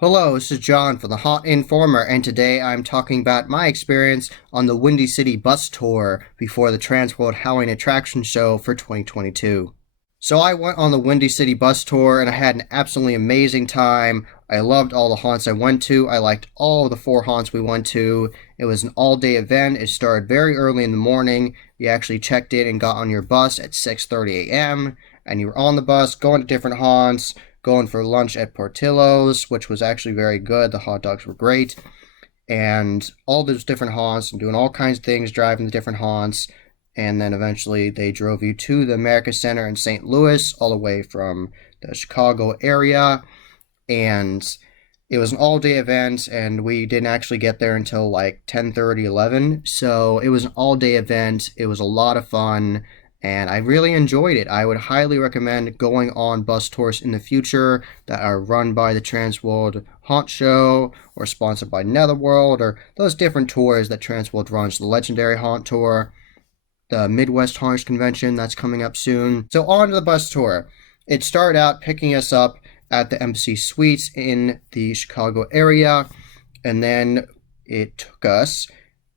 Hello, this is John from the Hot Informer, and today I'm talking about my experience on the Windy City bus tour before the Transworld Halloween Attraction Show for 2022. So I went on the Windy City bus tour and I had an absolutely amazing time. I loved all the haunts I went to. I liked all of the four haunts we went to. It was an all-day event. It started very early in the morning. You actually checked in and got on your bus at 6:30 a.m. and you were on the bus going to different haunts, going for lunch at Portillo's, which was actually very good. The hot dogs were great. And all those different haunts and doing all kinds of things, driving the different haunts. And then eventually they drove you to the America Center in St. Louis, all the way from the Chicago area. And it was an all-day event, and we didn't actually get there until like 10:30, 11. So it was an all-day event. It was a lot of fun, and I really enjoyed it. I would highly recommend going on bus tours in the future that are run by the Transworld Haunt Show or sponsored by Netherworld or those different tours that Transworld runs. The Legendary Haunt Tour, the Midwest Haunters Convention that's coming up soon. So on to the bus tour. It started out picking us up at the Embassy Suites in the Chicago area, and then it took us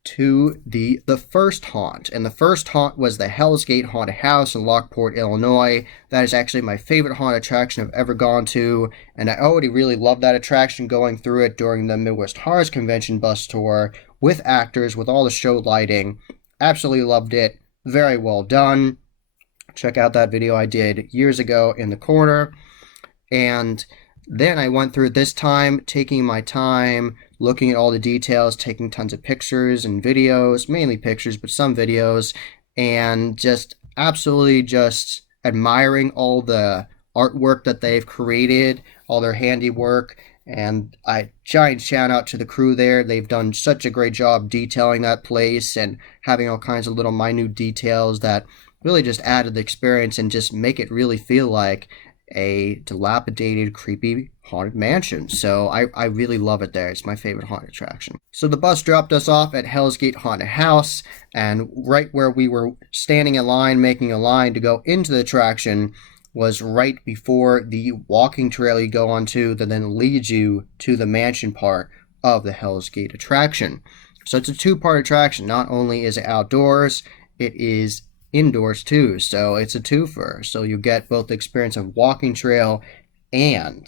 to the first haunt, and the first haunt was the Hellsgate Haunted House in Lockport, Illinois. That is actually my favorite haunted attraction I've ever gone to, and I already really loved that attraction going through it during the Midwest Horrors Convention bus tour with actors, with all the show lighting. Absolutely loved it. Very well done. Check out that video I did years ago in the corner. And then I went through it this time, taking my time, looking at all the details, taking tons of pictures and videos, mainly pictures, but some videos, and just absolutely just admiring all the artwork that they've created, all their handiwork. And a giant shout out to the crew there. They've done such a great job detailing that place and having all kinds of little minute details that really just add to the experience and just make it really feel like a dilapidated, creepy, haunted mansion. So I really love it there. It's my favorite haunted attraction. So the bus dropped us off at Hellsgate Haunted House, and right where we were standing in line, making a line to go into the attraction, was right before the walking trail you go onto that then leads you to the mansion part of the Hell's Gate attraction. So it's a two-part attraction. Not only is it outdoors, it is indoors too, so it's a twofer. So you get both the experience of walking trail and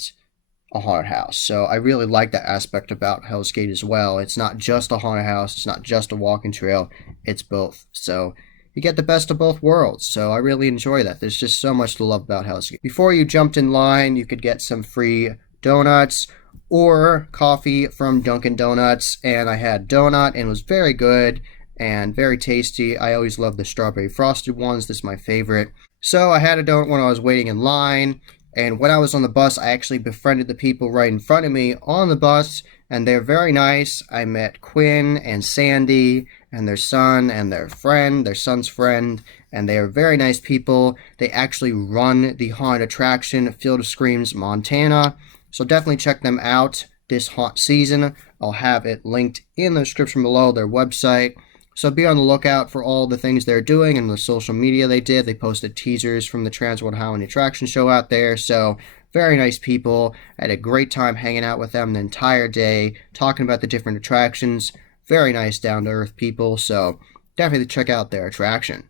a haunted house. So I really like that aspect about Hell's Gate as well. It's not just a haunted house, it's not just a walking trail, it's both. So you get the best of both worlds, so I really enjoy that. There's just so much to love about Hell's Gate. Before you jumped in line, you could get some free donuts or coffee from Dunkin' Donuts, and I had donut and it was very good and very tasty. I always love the strawberry frosted ones. This is my favorite. So I had a donut when I was waiting in line, and when I was on the bus, I actually befriended the people right in front of me on the bus, and they're very nice. I met Quinn and Sandy and their son and their friend, their son's friend, and they are very nice people. They actually run the haunted attraction, Field of Screams, Montana, so definitely check them out this haunt season. I'll have it linked in the description below, their website. So be on the lookout for all the things they're doing and the social media they did. They posted teasers from the Transworld Halloween Attraction Show out there. So very nice people. I had a great time hanging out with them the entire day, talking about the different attractions. Very nice, down-to-earth people. So definitely check out their attraction.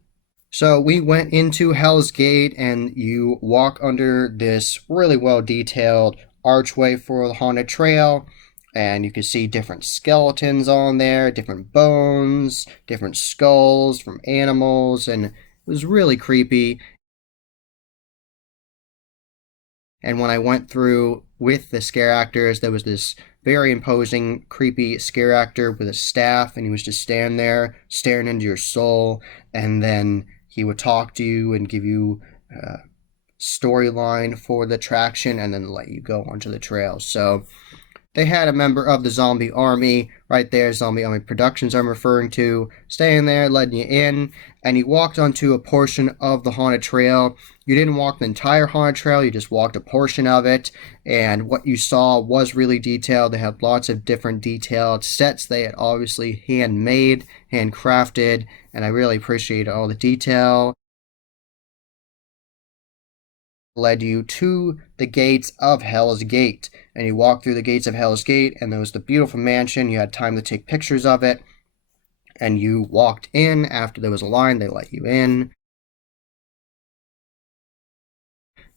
So we went into Hell's Gate, and you walk under this really well-detailed archway for the haunted trail. And you can see different skeletons on there, different bones, different skulls from animals, and it was really creepy. And when I went through with the scare actors, there was this very imposing, creepy scare actor with a staff, and he was just standing there, staring into your soul, and then he would talk to you and give you a storyline for the attraction, and then let you go onto the trail. So they had a member of the Zombie Army right there, Zombie Army Productions I'm referring to, staying there, letting you in, and you walked onto a portion of the haunted trail. You didn't walk the entire haunted trail, you just walked a portion of it, and what you saw was really detailed. They had lots of different detailed sets they had obviously handmade, handcrafted, and I really appreciated all the detail. led you to the gates of Hell's Gate. And you walked through the gates of Hell's Gate, and there was the beautiful mansion. You had time to take pictures of it. And you walked in. After there was a line, they let you in,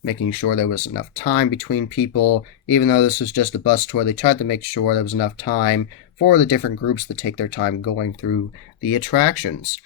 making sure there was enough time between people. Even though this was just a bus tour, they tried to make sure there was enough time for the different groups to take their time going through the attractions.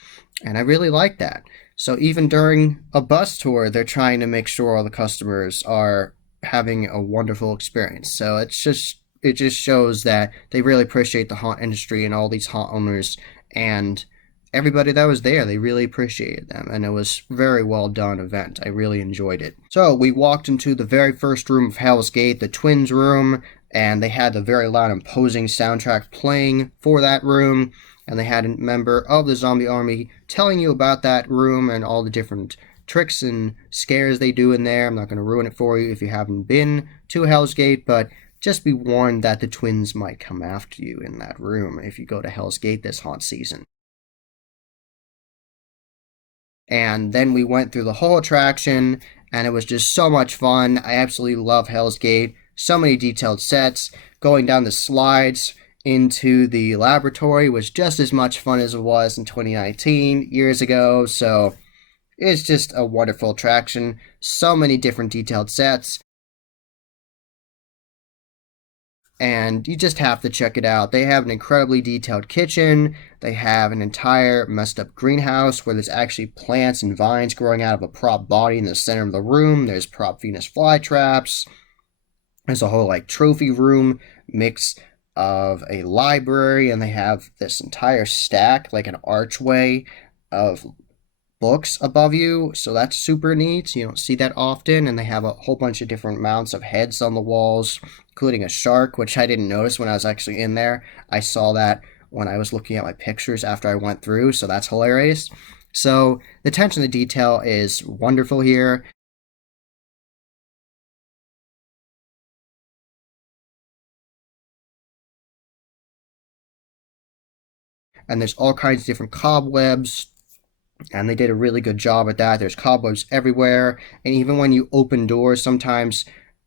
And I really like that. So even during a bus tour, they're trying to make sure all the customers are having a wonderful experience. So it just shows that they really appreciate the haunt industry and all these haunt owners, and everybody that was there, they really appreciated them, and it was a very well done event. I really enjoyed it. So we walked into the very first room of Hell's Gate, the Twins room, and they had the very loud, imposing soundtrack playing for that room, and they had a member of the zombie army telling you about that room and all the different tricks and scares they do in there. I'm not going to ruin it for you if you haven't been to Hell's Gate, but just be warned that the twins might come after you in that room if you go to Hell's Gate this haunt season. And then we went through the whole attraction, and it was just so much fun. I absolutely love Hell's Gate. So many detailed sets. Going down the slides into the laboratory was just as much fun as it was in 2019, years ago. So it's just a wonderful attraction. So many different detailed sets. And you just have to check it out. They have an incredibly detailed kitchen. They have an entire messed up greenhouse where there's actually plants and vines growing out of a prop body in the center of the room. There's prop Venus flytraps. There's a whole trophy room mix of a library, and they have this entire stack, like an archway of books above you, so that's super neat. You don't see that often. And they have a whole bunch of different mounts of heads on the walls, including a shark, which I didn't notice when I was actually in there. I saw that when I was looking at my pictures after I went through, so that's hilarious. So the attention to detail is wonderful here. And there's all kinds of different cobwebs, and they did a really good job at that. There's cobwebs everywhere, and even when you open doors, sometimes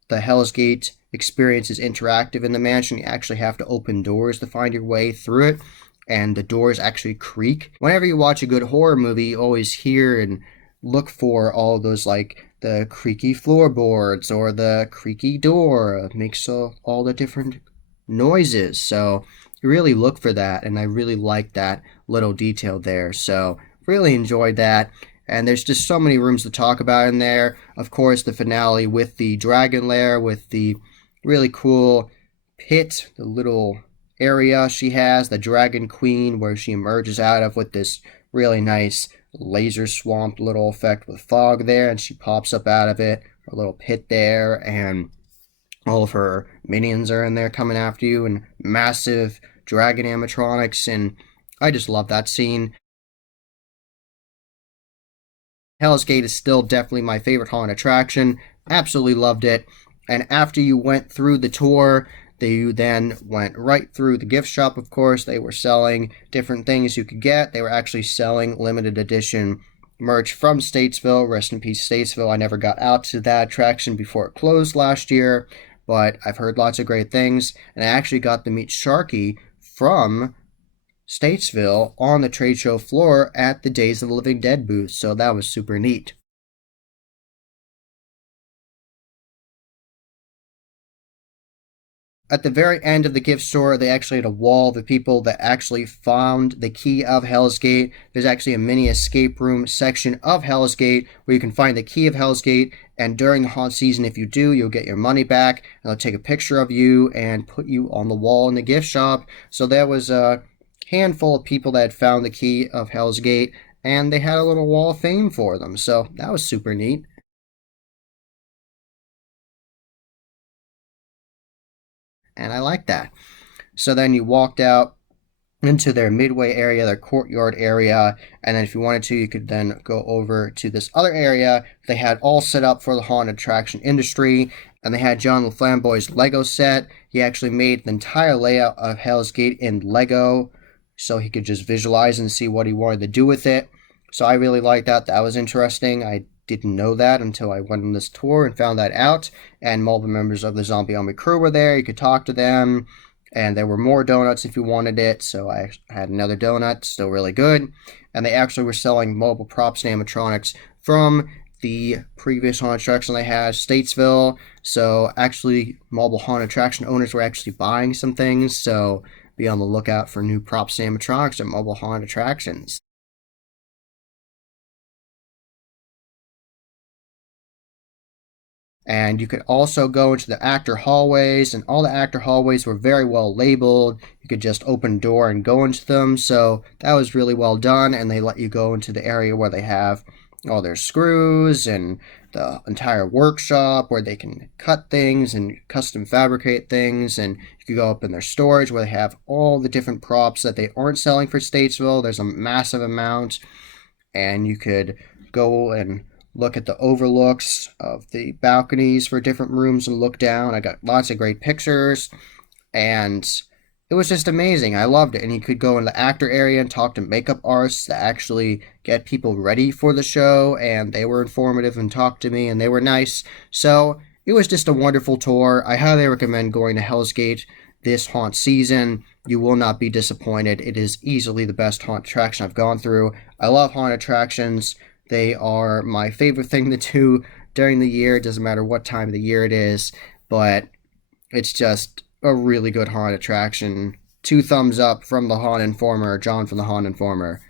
the Hell's Gate experience is interactive in the mansion. You actually have to open doors to find your way through it, and the doors actually creak. Whenever you watch a good horror movie, you always hear and look for all those, the creaky floorboards or the creaky door. It makes all the different noises, so you really look for that, and I really like that little detail there. So really enjoyed that. And there's just so many rooms to talk about in there. Of course, the finale with the dragon lair, with the really cool pit, the little area she has, the dragon queen, where she emerges out of with this really nice laser swamped little effect with fog there, and she pops up out of it, her little pit there, and all of her minions are in there coming after you, and massive dragon animatronics, and I just love that scene. Hell's Gate is still definitely my favorite haunt attraction. Absolutely loved it. And after you went through the tour, you then went right through the gift shop, of course. They were selling different things you could get. They were actually selling limited edition merch from Statesville. Rest in peace, Statesville. I never got out to that attraction before it closed last year, but I've heard lots of great things. And I actually got to meet Sharky from Statesville on the trade show floor at the Days of the Living Dead booth, so that was super neat. At the very end of the gift store, they actually had a wall of the people that actually found the key of Hell's Gate. There's actually a mini escape room section of Hell's Gate where you can find the key of Hell's Gate, and during the haunt season, if you do, you'll get your money back, and they'll take a picture of you and put you on the wall in the gift shop. So there was a handful of people that had found the key of Hell's Gate, and they had a little wall of fame for them, so that was super neat. And I like that. So then you walked out into their midway area, their courtyard area, and then if you wanted to, you could then go over to this other area they had all set up for the haunted attraction industry, and they had John LaFlamboy's Lego set. He actually made the entire layout of Hell's Gate in Lego, so he could just visualize and see what he wanted to do with it. So I really liked that. That was interesting. I didn't know that until I went on this tour and found that out. And multiple members of the Zombie Army crew were there. You could talk to them. And there were more donuts if you wanted it. So I had another donut, still really good. And they actually were selling mobile props and animatronics from the previous haunted attraction they had, Statesville. So actually, mobile haunted attraction owners were actually buying some things. So be on the lookout for new props and animatronics at mobile haunted attractions. And you could also go into the actor hallways, and all the actor hallways were very well labeled. You could just open a door and go into them, so that was really well done. And they let you go into the area where they have all their screws and the entire workshop where they can cut things and custom fabricate things. And you could go up in their storage where they have all the different props that they aren't selling for Statesville. There's a massive amount, and you could go and look at the overlooks of the balconies for different rooms and look down. I got lots of great pictures, and it was just amazing. I loved it. And you could go in the actor area and talk to makeup artists that actually get people ready for the show, and they were informative and talked to me, and they were nice. So it was just a wonderful tour. I highly recommend going to Hell's Gate this haunt season. You will not be disappointed. It is easily the best haunt attraction I've gone through. I love haunt attractions. They are my favorite thing to do during the year. It doesn't matter what time of the year it is, but it's just a really good haunt attraction. 2 thumbs up from the Haunt Informer, John from the Haunt Informer.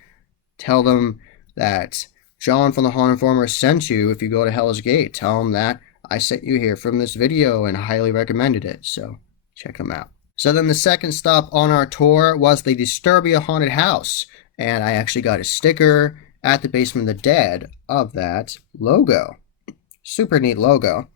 Tell them that John from the Haunt Informer sent you if you go to Hell's Gate. Tell them that I sent you here from this video and highly recommended it, so check them out. So then the second stop on our tour was the Disturbia haunted house, and I actually got a sticker at the Basement of the Dead of that logo. Super neat logo.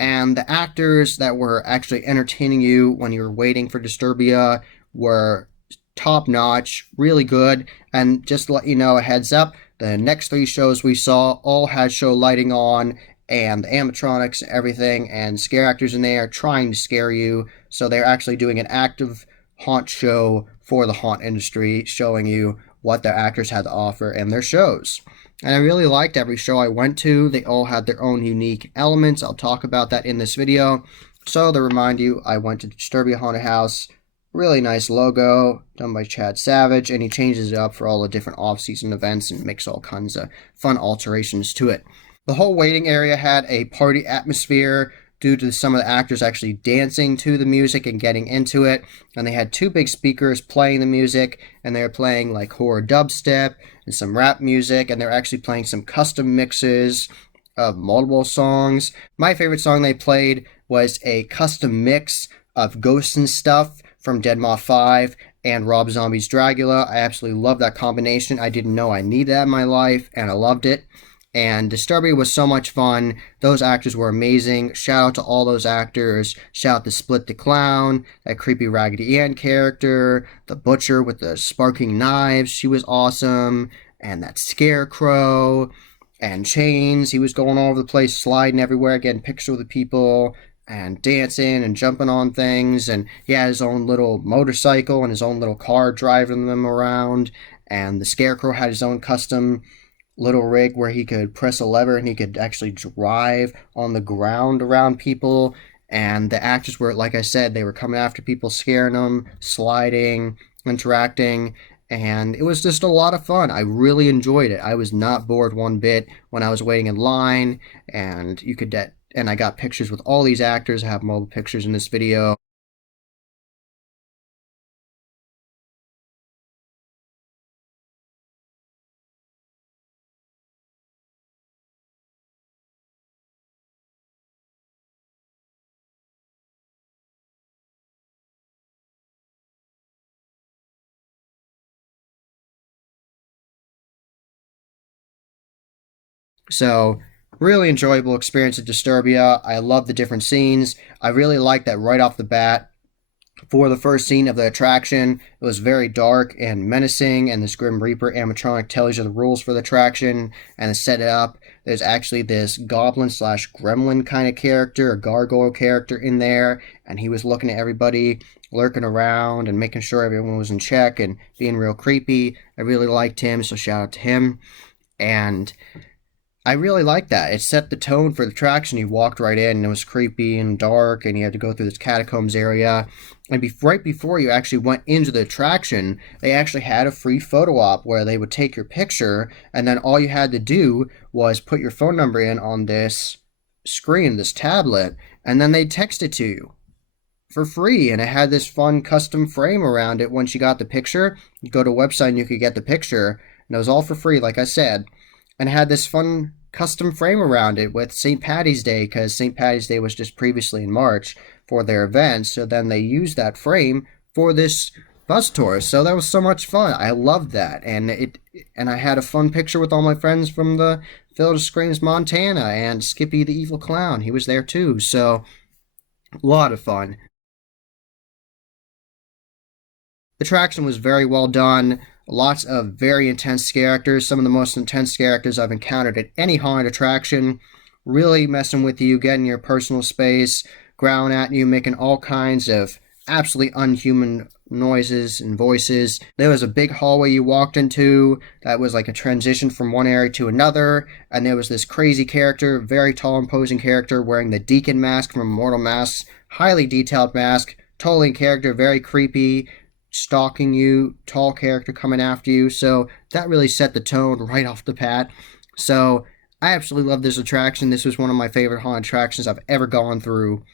And the actors that were actually entertaining you when you were waiting for Disturbia were top notch, really good. And just to let you know, a heads up, the next 3 shows we saw all had show lighting on, and the animatronics and everything, and scare actors in there trying to scare you. So they're actually doing an active haunt show for the haunt industry, showing you what their actors had to offer in their shows. And I really liked every show I went to. They all had their own unique elements. I'll talk about that in this video. So to remind you, I went to Disturbia Haunted House. Really nice logo, done by Chad Savage, and he changes it up for all the different off-season events and makes all kinds of fun alterations to it. The whole waiting area had a party atmosphere due to some of the actors actually dancing to the music and getting into it. And they had 2 big speakers playing the music, and they were playing like horror dubstep and some rap music, and they're actually playing some custom mixes of multiple songs. My favorite song they played was a custom mix of Ghosts and Stuff from Dead Moth 5 and Rob Zombie's Dragula. I absolutely love that combination. I didn't know I needed that in my life, and I loved it. And Disturbia was so much fun. Those actors were amazing. Shout out to all those actors. Shout out to Split the Clown, that creepy Raggedy Ann character, the Butcher with the sparking knives, she was awesome, and that Scarecrow, and Chains, he was going all over the place, sliding everywhere, getting pictures with people, and dancing and jumping on things, and he had his own little motorcycle and his own little car driving them around, and the Scarecrow had his own custom little rig where he could press a lever and he could actually drive on the ground around people. And the actors were, like I said, they were coming after people, scaring them, sliding, interacting, and it was just a lot of fun. I really enjoyed it. I was not bored one bit when I was waiting in line, and you could and I got pictures with all these actors. I have multiple pictures in this video. So, really enjoyable experience at Disturbia. I love the different scenes. I really like that right off the bat. For the first scene of the attraction, it was very dark and menacing, and this Grim Reaper animatronic tells you the rules for the attraction, and to set it up, there's actually this goblin slash gremlin kind of character, a gargoyle character in there, and he was looking at everybody, lurking around, and making sure everyone was in check, and being real creepy. I really liked him, so shout out to him. And I really liked that. It set the tone for the attraction. You walked right in, and it was creepy and dark, and you had to go through this catacombs area. And right before you actually went into the attraction, they actually had a free photo op where they would take your picture, and then all you had to do was put your phone number in on this screen, this tablet, and then they'd text it to you for free. And it had this fun custom frame around it. Once you got the picture, you go to a website and you could get the picture, and it was all for free, like I said, and it had this fun custom frame around it with St. Patty's Day, because St. Patty's Day was just previously in March for their event. So then they used that frame for this bus tour. So that was so much fun. I loved that. And I had a fun picture with all my friends from the Village of Screams, Montana, and Skippy the Evil Clown. He was there too. So a lot of fun. The attraction was very well done. Lots of very intense characters, some of the most intense characters I've encountered at any haunted attraction, really messing with you, getting your personal space, growling at you, making all kinds of absolutely unhuman noises and voices. There was a big hallway you walked into that was like a transition from one area to another, and there was this crazy character, very tall, imposing character, wearing the Deacon mask from Immortal Masks, highly detailed mask, totally in character, very creepy, stalking you, tall character coming after you. So that really set the tone right off the bat. So I absolutely love this attraction. This was one of my favorite haunted attractions I've ever gone through.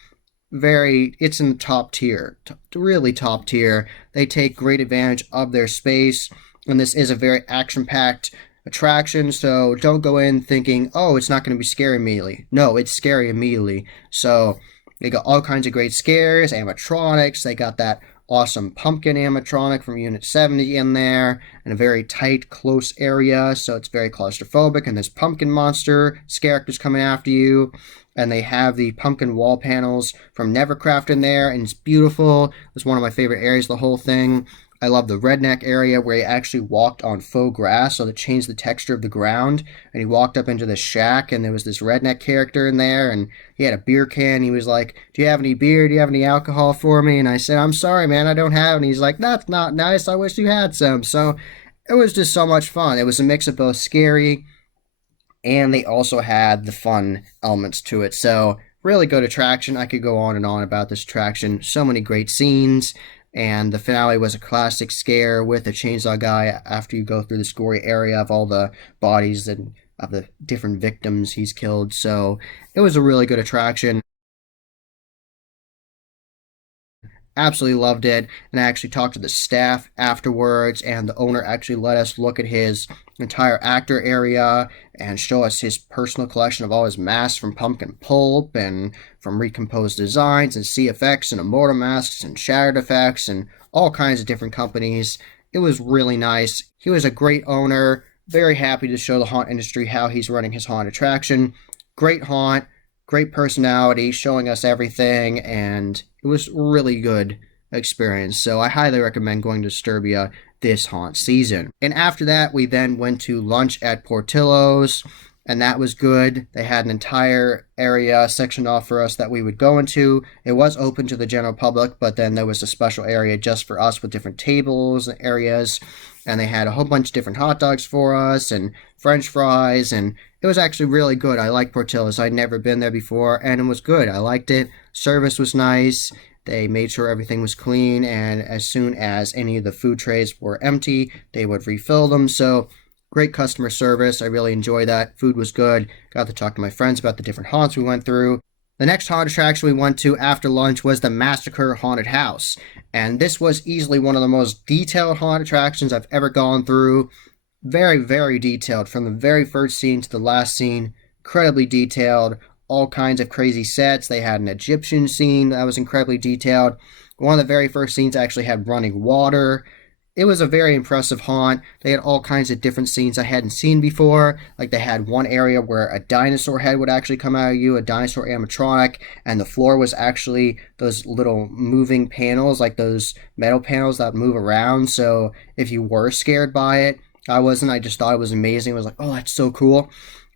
It's in the top tier, really top tier. They take great advantage of their space, and this is a very action-packed attraction, so don't go in thinking, oh, it's not going to be scary immediately. No, it's scary immediately. So they got all kinds of great scares, animatronics. They got that awesome pumpkin animatronic from Unit 70 in there, in a very tight, close area, so it's very claustrophobic, and this pumpkin monster characters coming after you, and they have the pumpkin wall panels from Nevercraft in there, and it's beautiful. It's one of my favorite areas of the whole thing. I love the redneck area where he actually walked on faux grass, so to change the texture of the ground. And he walked up into this shack, and there was this redneck character in there, and he had a beer can. He was like, "Do you have any beer? Do you have any alcohol for me?" And I said, "I'm sorry, man, I don't have." And he's like, "That's not nice. I wish you had some." So it was just so much fun. It was a mix of both scary, and they also had the fun elements to it. So really good attraction. I could go on and on about this attraction. So many great scenes. And the finale was a classic scare with a chainsaw guy after you go through this gory area of all the bodies and of the different victims he's killed. So it was a really good attraction. Absolutely loved it. And I actually talked to the staff afterwards, and the owner actually let us look at his entire actor area and show us his personal collection of all his masks from Pumpkin Pulp and from Recomposed Designs and CFX and Immortal Masks and Shattered Effects and all kinds of different companies. It was really nice. He was a great owner, very happy to show the haunt industry how he's running his haunt attraction. Great haunt, great personality, showing us everything, and it was really good experience. So I highly recommend going to Disturbia this haunt season. And after that, we then went to lunch at Portillo's, and that was good. They had an entire area sectioned off for us that we would go into. It was open to the general public, but then there was a special area just for us with different tables and areas, and they had a whole bunch of different hot dogs for us and French fries, and it was actually really good. I like Portillo's. I'd never been there before, and it was good. I liked it. Service was nice. They made sure everything was clean, and as soon as any of the food trays were empty, they would refill them. So great customer service. I really enjoyed that. Food was good. Got to talk to my friends about the different haunts we went through. The next haunted attraction we went to after lunch was the Massacre Haunted House. And this was easily one of the most detailed haunted attractions I've ever gone through. Very, very detailed. From the very first scene to the last scene. Incredibly detailed. All kinds of crazy sets. They had an Egyptian scene that was incredibly detailed. One of the very first scenes actually had running water. It was a very impressive haunt. They had all kinds of different scenes I hadn't seen before. Like they had one area where a dinosaur head would actually come out of you, a dinosaur animatronic, and the floor was actually those little moving panels, like those metal panels that move around. So if you were scared by it, I wasn't. I just thought it was amazing. I was like, oh, that's so cool.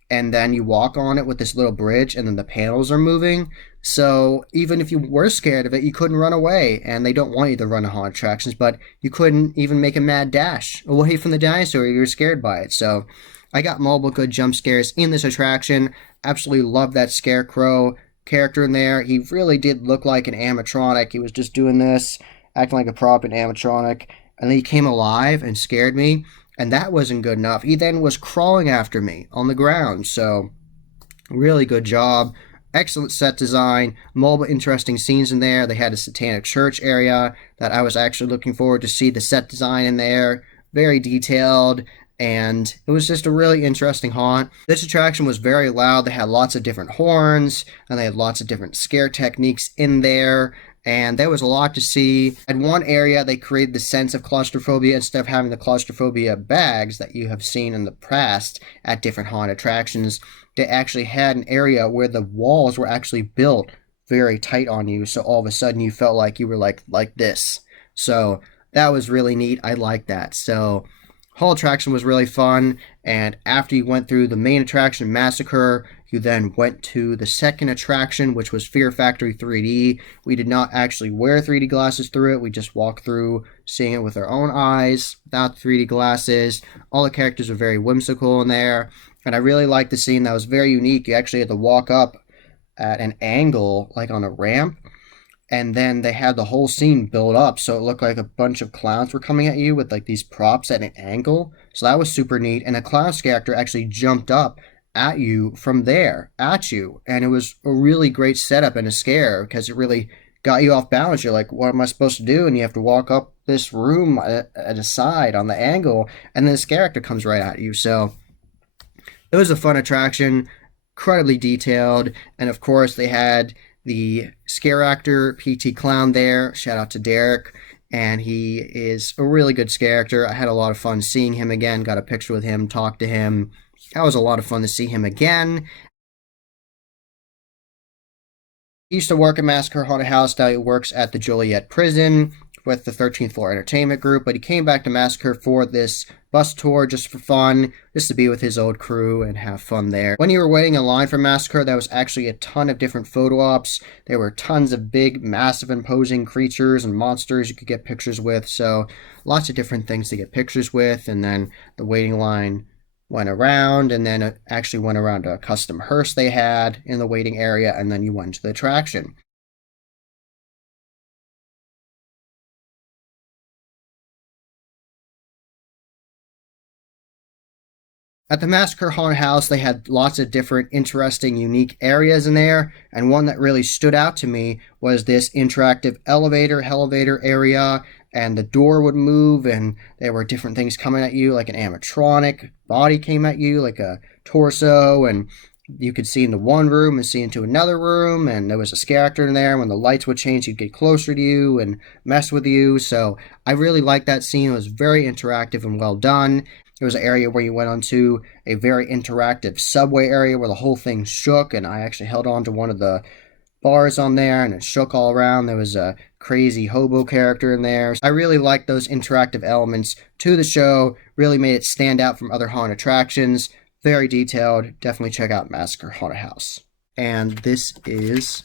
And then you walk on it with this little bridge, and then the panels are moving. So even if you were scared of it, you couldn't run away. And they don't want you to run to haunted attractions, but you couldn't even make a mad dash away from the dinosaur if you were scared by it. So I got multiple good jump scares in this attraction. Absolutely love that Scarecrow character in there. He really did look like an animatronic. He was just doing this, acting like a prop in animatronic, and then he came alive and scared me, and that wasn't good enough. He then was crawling after me on the ground, so really good job. Excellent set design, multiple interesting scenes in there. They had a satanic church area that I was actually looking forward to see the set design in there. Very detailed, and it was just a really interesting haunt. This attraction was very loud. They had lots of different horns, and they had lots of different scare techniques in there, and there was a lot to see. In one area, they created the sense of claustrophobia instead of having the claustrophobia bags that you have seen in the past at different haunt attractions. They actually had an area where the walls were actually built very tight on you, so all of a sudden you felt like you were like this. So that was really neat. I like that. So whole attraction was really fun, and after you went through the main attraction, Massacre, you then went to the second attraction, which was Fear Factory 3D. We did not actually wear 3D glasses through it. We just walked through seeing it with our own eyes without 3D glasses. All the characters were very whimsical in there, and I really liked the scene. That was very unique. You actually had to walk up at an angle, like on a ramp, and then they had the whole scene built up so it looked like a bunch of clowns were coming at you with like these props at an angle. So that was super neat, and a clown character actually jumped up at you from there, at you, and it was a really great setup and a scare because it really got you off balance. You're like, what am I supposed to do? And you have to walk up this room at a side on the angle, and then this character comes right at you. So it was a fun attraction, incredibly detailed, and of course they had the scare actor PT Clown there. Shout out to Derek, and he is a really good scare actor. I had a lot of fun seeing him again, got a picture with him, talked to him. That was a lot of fun to see him again. He used to work at Massacre Haunted House. Now he works at the Joliet Prison with the 13th Floor Entertainment Group, but he came back to Massacre for this bus tour just for fun, just to be with his old crew and have fun there. When you were waiting in line for Massacre, there was actually a ton of different photo ops. There were tons of big, massive, imposing creatures and monsters you could get pictures with, so lots of different things to get pictures with, and then the waiting line went around, and then it actually went around a custom hearse they had in the waiting area, and then you went to the attraction. At the Massacre Haunted House, they had lots of different interesting, unique areas in there, and one that really stood out to me was this interactive elevator area, and the door would move, and there were different things coming at you, like an animatronic body came at you, like a torso, and you could see into one room and see into another room, and there was a scare actor in there. When the lights would change, he'd get closer to you and mess with you, so I really liked that scene. It was very interactive and well done. There was an area where you went onto a very interactive subway area where the whole thing shook, and I actually held on to one of the bars on there, and it shook all around. There was a crazy hobo character in there. I really liked those interactive elements to the show, really made it stand out from other haunted attractions. Very detailed. Definitely check out Massacre Haunted House. And this is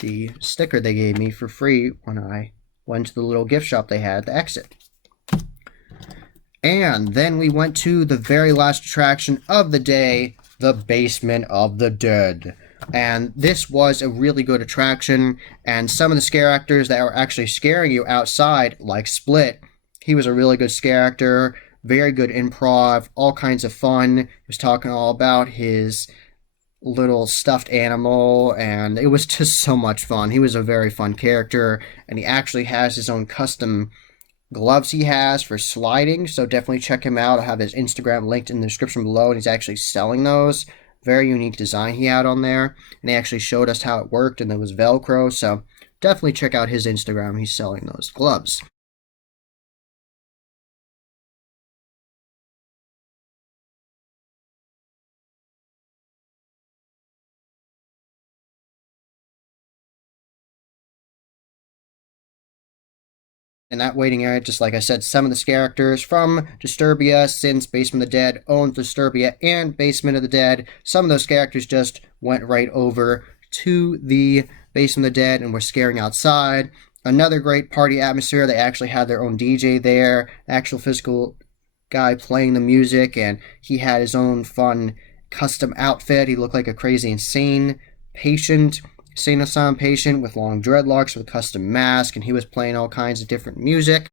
the sticker they gave me for free when I went to the little gift shop they had at the exit. And then we went to the very last attraction of the day, the Basement of the Dead. And this was a really good attraction, and some of the scare actors that were actually scaring you outside, like Split, he was a really good scare actor, very good improv, all kinds of fun. He was talking all about his little stuffed animal, and it was just so much fun. He was a very fun character, and he actually has his own custom gloves he has for sliding, so definitely check him out. I'll have his Instagram linked in the description below, and he's actually selling those. Very unique design he had on there, and he actually showed us how it worked, and there was Velcro, so definitely check out his Instagram. He's selling those gloves. In that waiting area, just like I said, some of the characters from Disturbia, since Basement of the Dead owns Disturbia and Basement of the Dead, some of those characters just went right over to the Basement of the Dead and were scaring outside. Another great party atmosphere. They actually had their own DJ there, actual physical guy playing the music, and he had his own fun custom outfit. He looked like a crazy insane asylum patient with long dreadlocks with a custom mask, and he was playing all kinds of different music.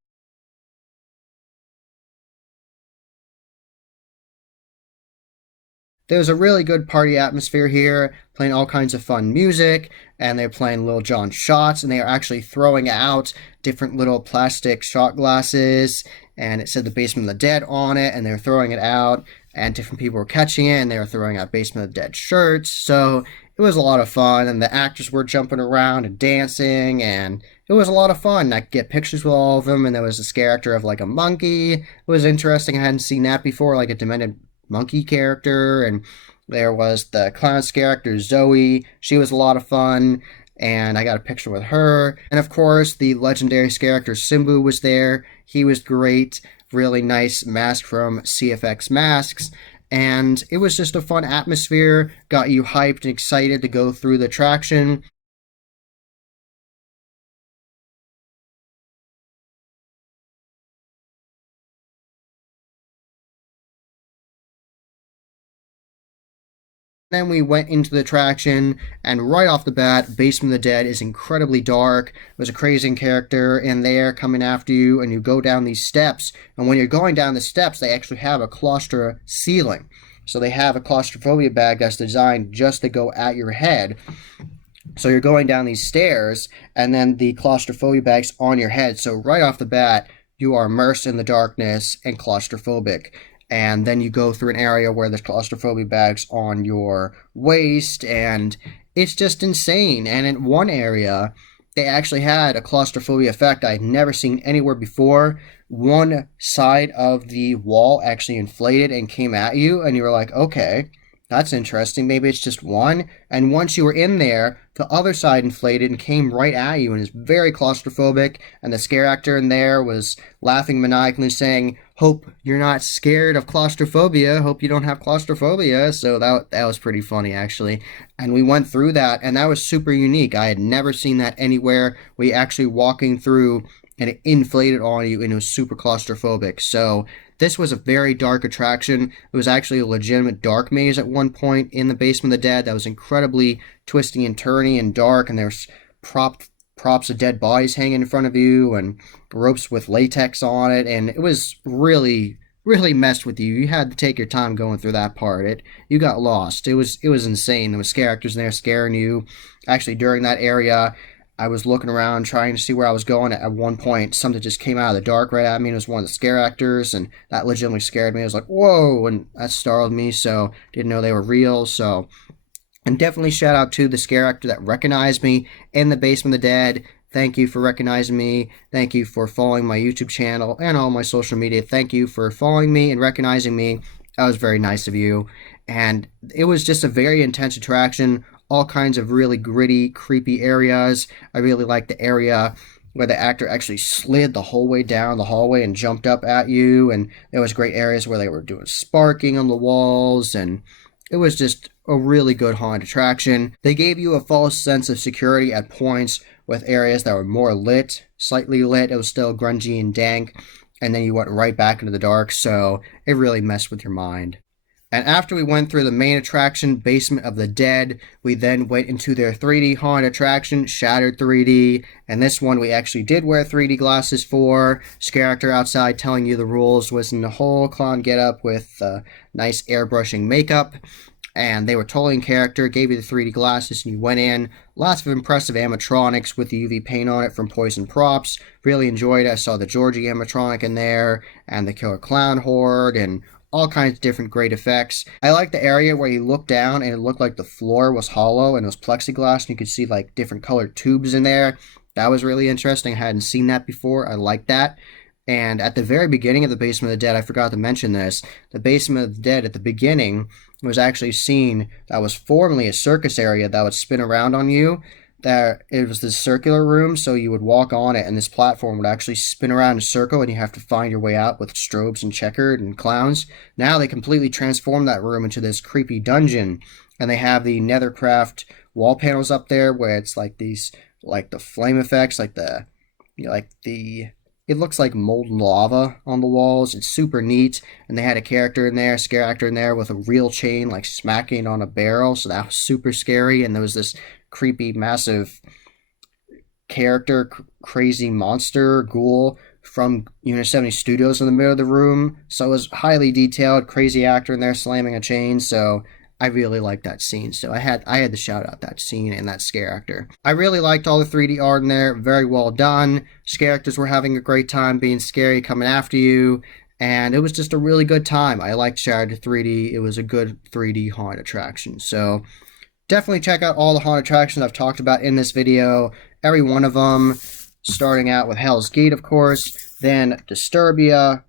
There was a really good party atmosphere here, playing all kinds of fun music, and they're playing Lil Jon shots, and they are actually throwing out different little plastic shot glasses, and it said the Basement of the Dead on it, and they were throwing it out, and different people were catching it, and they were throwing out Basement of the Dead shirts, so it was a lot of fun, and the actors were jumping around and dancing, and it was a lot of fun. I could get pictures with all of them, and there was this character of like a monkey. It was interesting. I hadn't seen that before, like a demented monkey character, and there was the clown's character Zoe. She was a lot of fun, and I got a picture with her. And of course, the legendary character Simbu was there. He was great, really nice mask from CFX Masks, and it was just a fun atmosphere, got you hyped and excited to go through the attraction. Then we went into the attraction, and right off the bat, Basement of the Dead is incredibly dark. There's a crazy character in there coming after you, and you go down these steps. And when you're going down the steps, they actually have a claustro ceiling. So they have a claustrophobia bag that's designed just to go at your head. So you're going down these stairs, and then the claustrophobia bag's on your head. So right off the bat, you are immersed in the darkness and claustrophobic. And then you go through an area where the claustrophobia bag's on your waist, and it's just insane. And in one area, they actually had a claustrophobia effect I'd never seen anywhere before. One side of the wall actually inflated and came at you, and you were like, okay, that's interesting. Maybe it's just one. And once you were in there, the other side inflated and came right at you, and it's very claustrophobic. And the scare actor in there was laughing maniacally, saying, "Hope you're not scared of claustrophobia. Hope you don't have claustrophobia." So that was pretty funny, actually. And we went through that, and that was super unique. I had never seen that anywhere. We actually walking through, and it inflated on you, and it was super claustrophobic. So this was a very dark attraction. It was actually a legitimate dark maze at one point in the Basement of the Dead that was incredibly twisty and turny and dark, and there's props of dead bodies hanging in front of you and ropes with latex on it, and it was really messed with you. You had to take your time going through that part. You got lost. It was insane. There was characters in there scaring you. Actually, during that area, I was looking around trying to see where I was going. At one point, something just came out of the dark right at me. It was one of the scare actors, and that legitimately scared me. I was like, whoa, and that startled me, so didn't know they were real. So, and definitely shout out to the scare actor that recognized me in the Basement of the Dead. Thank you for recognizing me. Thank you for following my YouTube channel and all my social media. Thank you for following me and recognizing me. That was very nice of you. And it was just a very intense attraction. All kinds of really gritty, creepy areas. I really liked the area where the actor actually slid the whole way down the hallway and jumped up at you. And there was great areas where they were doing sparking on the walls, and it was just a really good haunted attraction. They gave you a false sense of security at points with areas that were more lit, slightly lit. It was still grungy and dank, and then you went right back into the dark, so it really messed with your mind. And after we went through the main attraction, Basement of the Dead, we then went into their 3D haunted attraction, Shattered 3D. And this one we actually did wear 3D glasses for. Scare actor outside telling you the rules was in the whole clown getup with nice airbrushing makeup. And they were totally in character, gave you the 3D glasses, and you went in. Lots of impressive animatronics with the UV paint on it from Poison Props. Really enjoyed it. I saw the Georgie animatronic in there, and the Killer Clown Horde, and all kinds of different great effects. I like the area where you looked down and it looked like the floor was hollow and it was plexiglass, and you could see like different colored tubes in there. That was really interesting. I hadn't seen that before. I liked that. And at the very beginning of the Basement of the Dead, I forgot to mention this, the Basement of the Dead at the beginning was actually a scene that was formerly a circus area that would spin around on you. That it was this circular room, so you would walk on it, and this platform would actually spin around in a circle, and you have to find your way out with strobes and checkered and clowns. Now they completely transformed that room into this creepy dungeon, and they have the nethercraft wall panels up there where it's like these, like the flame effects, like the It looks like molten lava on the walls. It's super neat. And they had a character in there, scare actor in there with a real chain, like smacking on a barrel. So that was super scary. And there was this creepy, massive character, crazy monster, ghoul from Unit 70 Studios in the middle of the room. So it was highly detailed, crazy actor in there slamming a chain. So I really liked that scene. So I had to shout out that scene and that scare actor. I really liked all the 3D art in there. Very well done. Scare actors were having a great time being scary, coming after you. And it was just a really good time. I liked Shattered 3D. It was a good 3D haunt attraction. So definitely check out all the haunt attractions I've talked about in this video. Every one of them, starting out with Hell's Gate, of course, then Disturbia,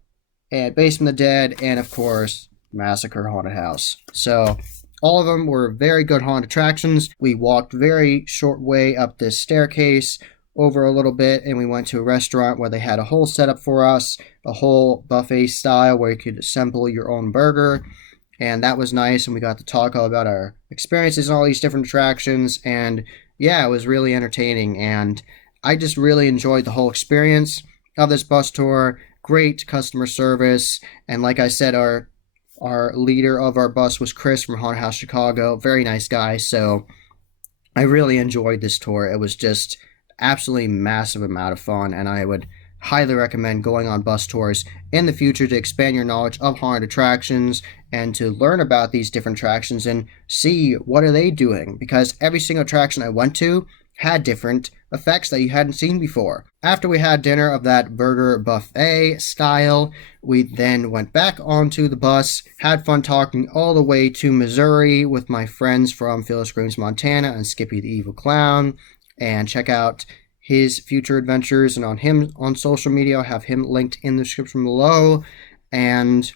and Basement of the Dead, and of course, Massacre Haunted House. So all of them were very good haunt attractions. We walked very short way up this staircase, over a little bit, and we went to a restaurant where they had a whole setup for us, a whole buffet style where you could assemble your own burger. And that was nice, and we got to talk all about our experiences in all these different attractions, and yeah, it was really entertaining, and I just really enjoyed the whole experience of this bus tour. Great customer service, and like I said, our leader of our bus was Chris from Haunted House Chicago. Very nice guy, so I really enjoyed this tour. It was just absolutely massive amount of fun, and I would highly recommend going on bus tours in the future to expand your knowledge of haunted attractions and to learn about these different attractions and see what are they doing, because every single attraction I went to had different effects that you hadn't seen before. After we had dinner of that burger buffet style, we then went back onto the bus, had fun talking all the way to Missouri with my friends from Phyllis Screams, Montana, and Skippy the Evil Clown, and check out his future adventures and on him on social media. I'll have him linked in the description below, and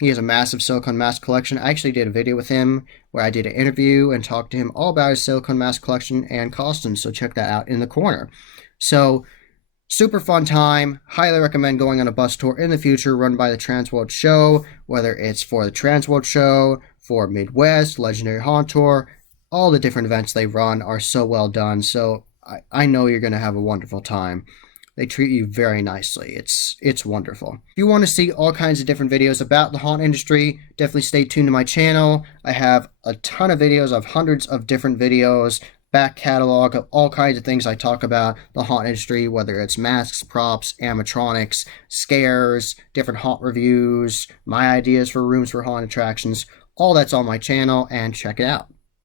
he has a massive silicone mask collection. I actually did a video with him where I did an interview and talked to him all about his silicone mask collection and costumes, so check that out in the corner. So super fun time. Highly recommend going on a bus tour in the future run by the Transworld Show, whether it's for the Transworld Show, for Midwest, Legendary Haunt Tour. All the different events they run are so well done, so I know you're going to have a wonderful time. They treat you very nicely. It's wonderful. If you want to see all kinds of different videos about the haunt industry, definitely stay tuned to my channel. I have a ton of videos. I have hundreds of different videos, back catalog of all kinds of things I talk about the haunt industry, whether it's masks, props, animatronics, scares, different haunt reviews, my ideas for rooms for haunt attractions. All that's on my channel, and check it out.